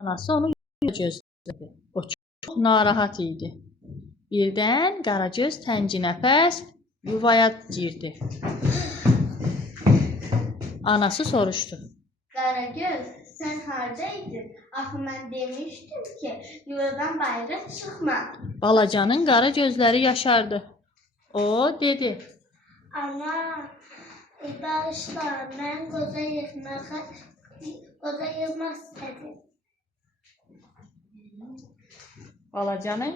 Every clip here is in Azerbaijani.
Anası onu gözlədi. O çox narahat idi. Birdən Qaragöz tənginəfəs yuvaya girdi. Anası soruşdu. Qaragöz, sən hardaydın? Axı mən demişdim ki, yuvadan bayıra çıxma. Balacanın qara gözləri yaşardı. O dedi. Ana, bağışla, mən qoza yığmaq istədim. Balacanın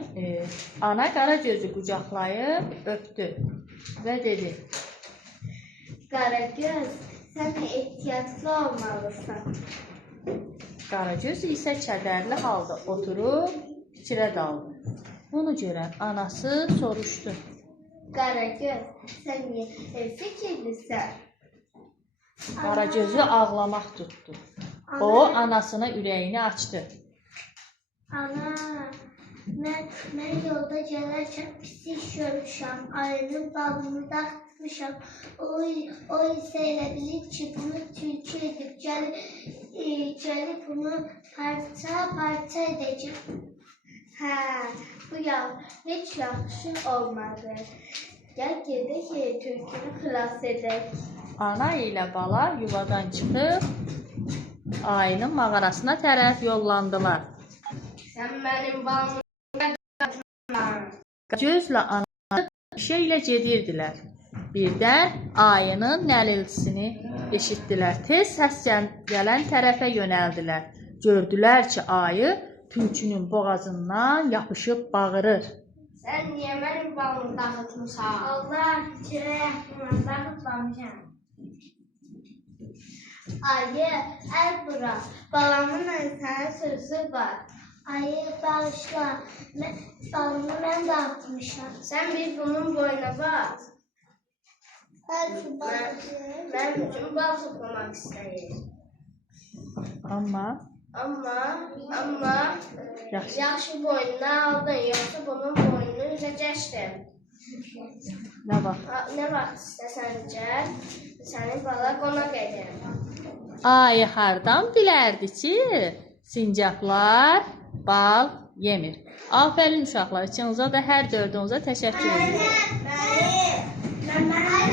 ana Qaragözü qucaqlayıb öpdü və dedi. Qaragöz, sən ehtiyatlı olmalısan. Qaragöz isə kədərli halda oturub fikrə daldı. Bunu görən anası soruşdu. Qaragöz, sən niyə fikirlisən? Qaragözü ağlamaq tutdu. O anasına ürəyini açdı. Ana, mən yolda gələrkən pis iş görmüşəm. Ayının balını dağıtmışam. O isə elə bilir ki, bunu tülkü edib. Gəlib bunu parça edəcəm. Hə, bu heç yaxşı olmadı. Gəl gedək tülkünü xilas edək. Ana ilə bala yuvadan çıxıb ayının mağarasına tərəf yollandılar. Sən mənim balımı Gözlə anası işə ilə gedirdilər. Birdən ayının nəliltisini eşitdilər. Tez səs gələn tərəfə yönəldilər. Gördülər ki, ayı tülkünün boğazından yapışıb bağırır. Sən niyə mənim balımı dağıtmışsan? Allah kirə yaxmına dağıtmamışam. Ayı, əl bura. Balamın sənə sözü var. Ayı, bağışla. Balımı mən dağıtmışam. Sən bir bunun boyuna bax. Mən üçün bal toplamaq istəyir. Amma yaxşı boynuna aldın, yoxsa bunun boynunu üzəcəkdir. nə vaxt? Nə vaxt istəsən gəl, səni bala qonaq edəm. Ayı hardan bilərdi ki, sincaplar bal yemir. Afərin uşaqlar, üçünüzə də hər dördünüzə təşəkkür edirəm.